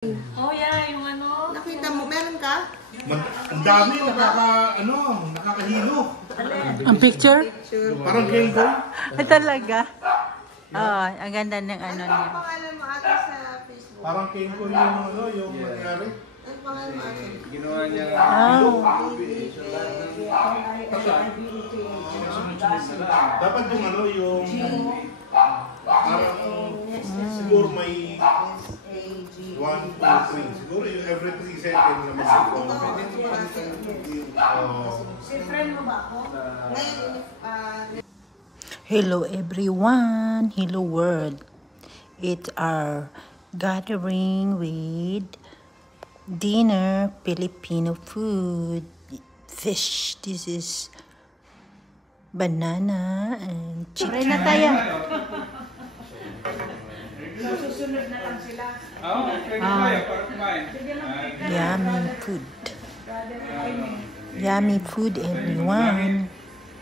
Oh yeah, yung ano. Nakita mo, meron ka? Ang dami, nakakahilo. Ang picture? Parang Game Boy. Ay, talaga? Oo, ang ganda ng ano niya. Ano pangalan mo ate sa Facebook? Parang Game Boy yung nangyari. Ano pangalan mo ate? Ginawa niya. Dapat yung yung parang siguro may 1, 2, 3. Siguro yung every 3 seconds na mag-comment. Si friend mo ba ako? Hello everyone, hello world. It's our gathering with dinner, Filipino food, fish. This is banana and chicken. Na tayo. Susunod na lang sila. Yummy food. Yummy food, everyone.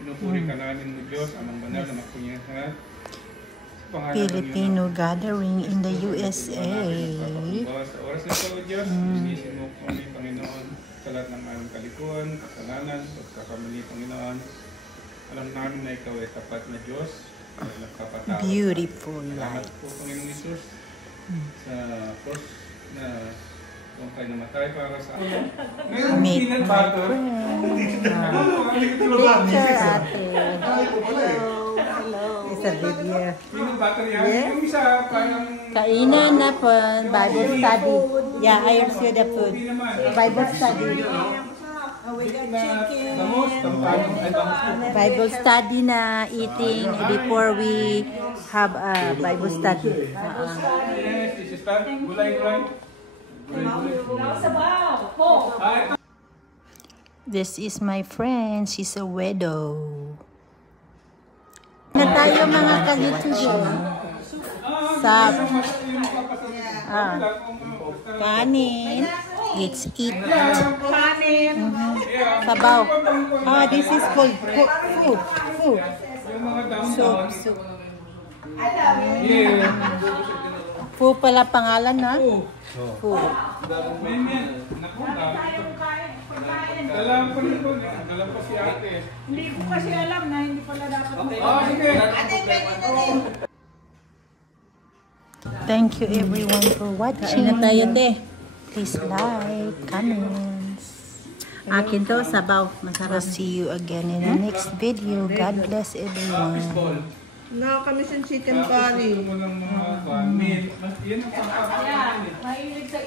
Pinupuri ka namin mo Diyos, amang banal na makunyahan. Filipino gathering in the USA. Sa oras na ito, Diyos, binisin mo kami, Panginoon, sa lahat ng aming kalikuan, kasalanan, pagkakamali, Panginoon. Alam namin na ikaw ay tapat na Diyos, nagkapatawad. Beautiful Salamat light. po, Panginoon Jesus, sa cross na kung kayo namatay para sa amin. Meet my friend. Picture ate. Hello. It's a video. Peanut butter yan. Yung isa parang... Kainan na po. Bible study. Yeah, I will show the food. Bible study. Bible study na eating before we have a Bible study. Yes, this is that. Gulay-gulay. This is my friend. She's a widow. Na tayo mga kalitudo. Sab. Kanin. Let's eat. Kanin. Sabaw. This is called food. Food. Soup. Yeah. Fu pala pangalan na? Fu. Naku, dalam ko nito. Dalam ko si ate. Hindi ko kasi alam na hindi pala dapat. Sige. Thank you everyone for watching. Kain na tayo, te. Please like, comments. Akin to, sabaw. Masarap. See you again in the next video. God bless everyone. Nakakamiss yung chicken curry. Gusto mo ng mga meat. Yan ang pangkakain. Mahilig sa